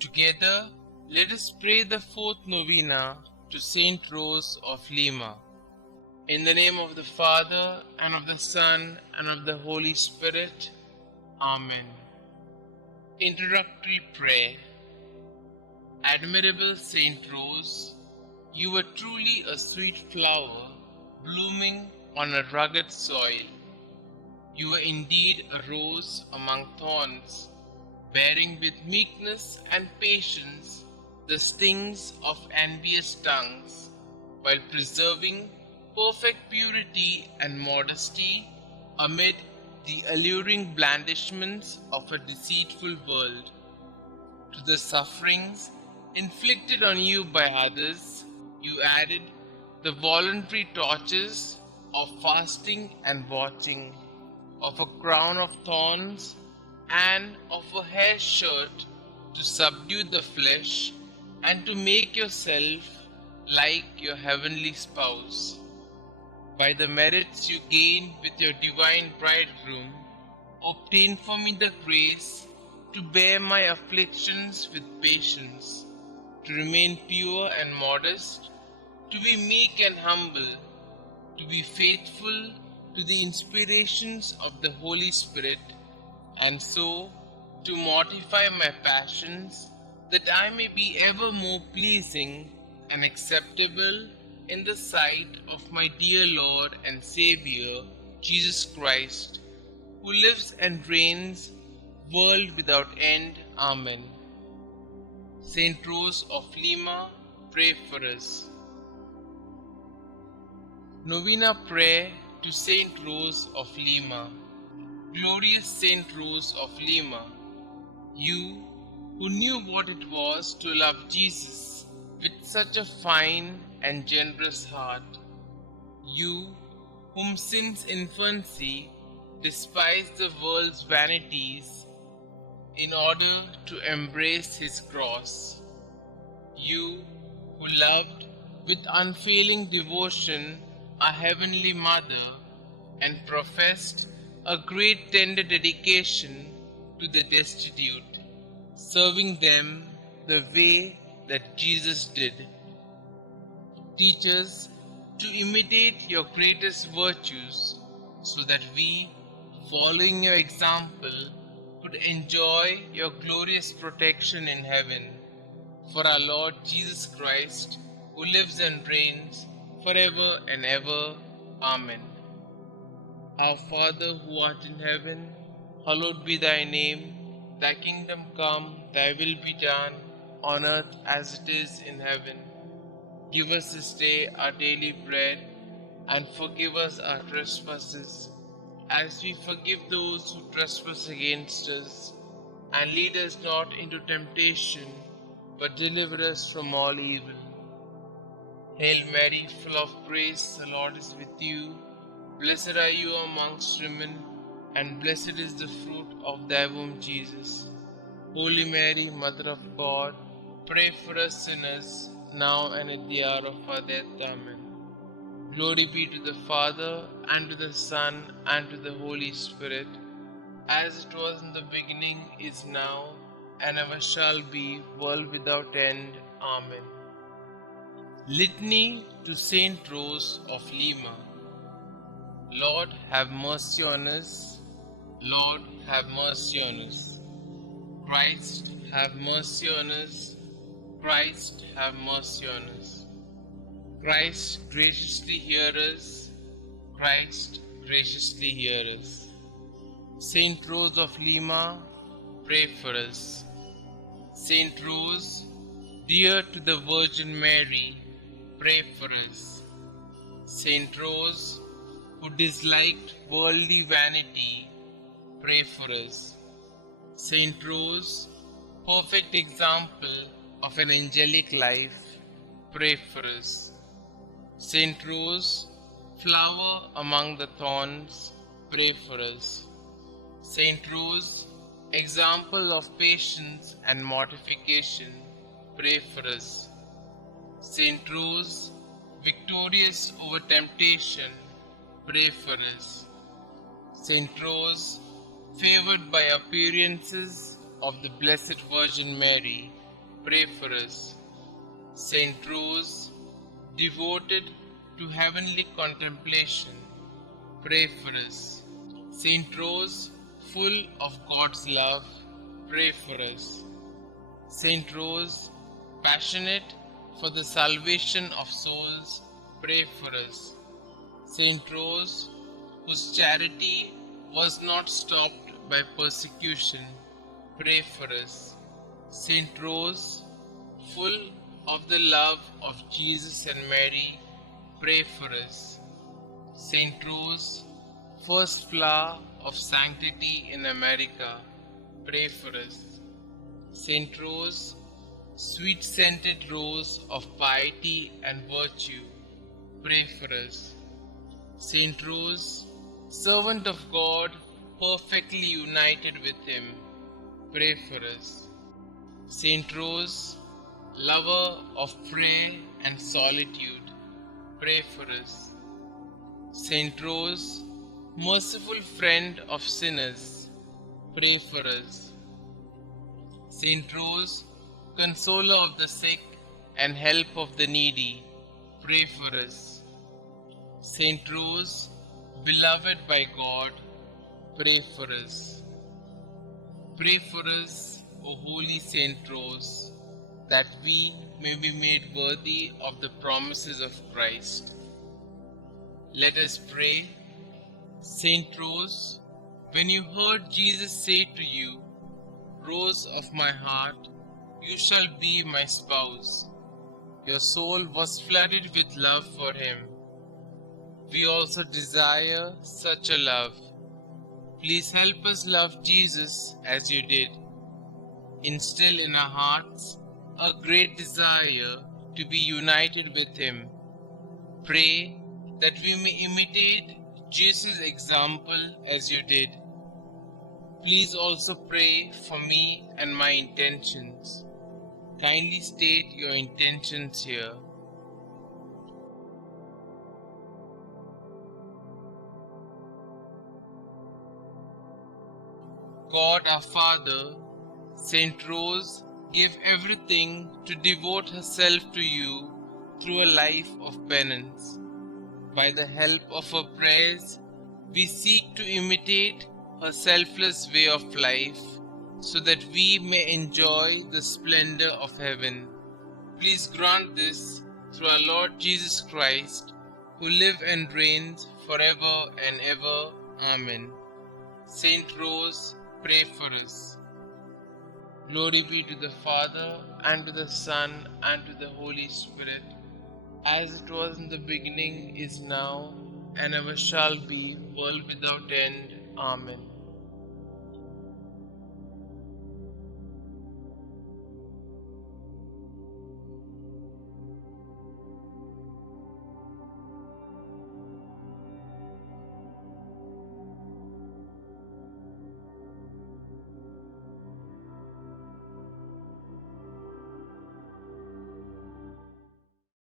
Together, let us pray the fourth novena to St Rose of Lima. In the name of the Father, and of the Son, and of the Holy Spirit. Amen. Introductory Prayer. Admirable St Rose, you were truly a sweet flower blooming on a rugged soil. You were indeed a rose among thorns, bearing with meekness and patience the stings of envious tongues, while preserving perfect purity and modesty amid the alluring blandishments of a deceitful world. To the sufferings inflicted on you by others, you added the voluntary tortures of fasting and watching, of a crown of thorns and of a hair shirt to subdue the flesh and to make yourself like your heavenly spouse. By the merits you gained with your divine bridegroom, obtain for me the grace to bear my afflictions with patience, to remain pure and modest, to be meek and humble, to be faithful to the inspirations of the Holy Spirit, and so to mortify my passions, that I may be ever more pleasing and acceptable in the sight of my dear Lord and Xavier, Jesus Christ, who lives and reigns, world without end. Amen. St Rose of Lima, pray for us. Novena Prayer to St Rose of Lima. Glorious St Rose of Lima, you who knew what it was to love Jesus with such a fine and generous heart, you whom since infancy despised the world's vanities in order to embrace his cross, you who loved with unfailing devotion our Heavenly Mother and professed a great tender dedication to the destitute, serving them the way that Jesus did. Teach us to imitate your greatest virtues, so that we, following your example, could enjoy your glorious protection in heaven. For our Lord Jesus Christ, who lives and reigns forever and ever. Amen. Our Father who art in heaven, hallowed be thy name. Thy kingdom come, thy will be done, on earth as it is in heaven. Give us this day our daily bread, and forgive us our trespasses, as we forgive those who trespass against us. And lead us not into temptation, but deliver us from all evil. Hail Mary, full of grace, the Lord is with you. Blessed are you amongst women, and blessed is the fruit of thy womb, Jesus. Holy Mary, Mother of God, pray for us sinners, now and at the hour of our death. Amen. Glory be to the Father, and to the Son, and to the Holy Spirit, as it was in the beginning, is now, and ever shall be, world without end. Amen. Litany to St Rose of Lima. Lord, have mercy on us. Lord, have mercy on us. Christ, have mercy on us. Christ, have mercy on us. Christ, graciously hear us. Christ, graciously hear us. St Rose of Lima, pray for us. St Rose, dear to the Virgin Mary, pray for us. St Rose, who disliked worldly vanity, pray for us. St Rose, perfect example of an angelic life, pray for us. St Rose, flower among the thorns, pray for us. St Rose, example of patience and mortification, pray for us. St Rose, victorious over temptation, pray for us. St Rose, favored by appearances of the Blessed Virgin Mary, pray for us. St Rose, devoted to heavenly contemplation, pray for us. St Rose, full of God's love, pray for us. St Rose, passionate for the salvation of souls, pray for us. St Rose, whose charity was not stopped by persecution, pray for us. St Rose, full of the love of Jesus and Mary, pray for us. St Rose, first flower of sanctity in America, pray for us. St Rose, sweet-scented rose of piety and virtue, pray for us. St Rose, servant of God, perfectly united with Him, pray for us. St Rose, lover of prayer and solitude, pray for us. St Rose, merciful friend of sinners, pray for us. St Rose, consoler of the sick and help of the needy, pray for us. St Rose, beloved by God, pray for us. Pray for us, O Holy St Rose, that we may be made worthy of the promises of Christ. Let us pray. St Rose, when you heard Jesus say to you, "Rose of my heart, you shall be my spouse," your soul was flooded with love for Him. We also desire such a love. Please help us love Jesus as you did. Instill in our hearts a great desire to be united with Him. Pray that we may imitate Jesus' example as you did. Please also pray for me and my intentions. Kindly state your intentions here. God our Father, St. Rose gave everything to devote herself to you through a life of penance. By the help of her prayers, we seek to imitate her selfless way of life so that we may enjoy the splendor of heaven. Please grant this through our Lord Jesus Christ, who lives and reigns forever and ever. Amen. Saint Rose, pray for us. Glory be to the Father, and to the Son, and to the Holy Spirit, as it was in the beginning, is now, and ever shall be, world without end. Amen.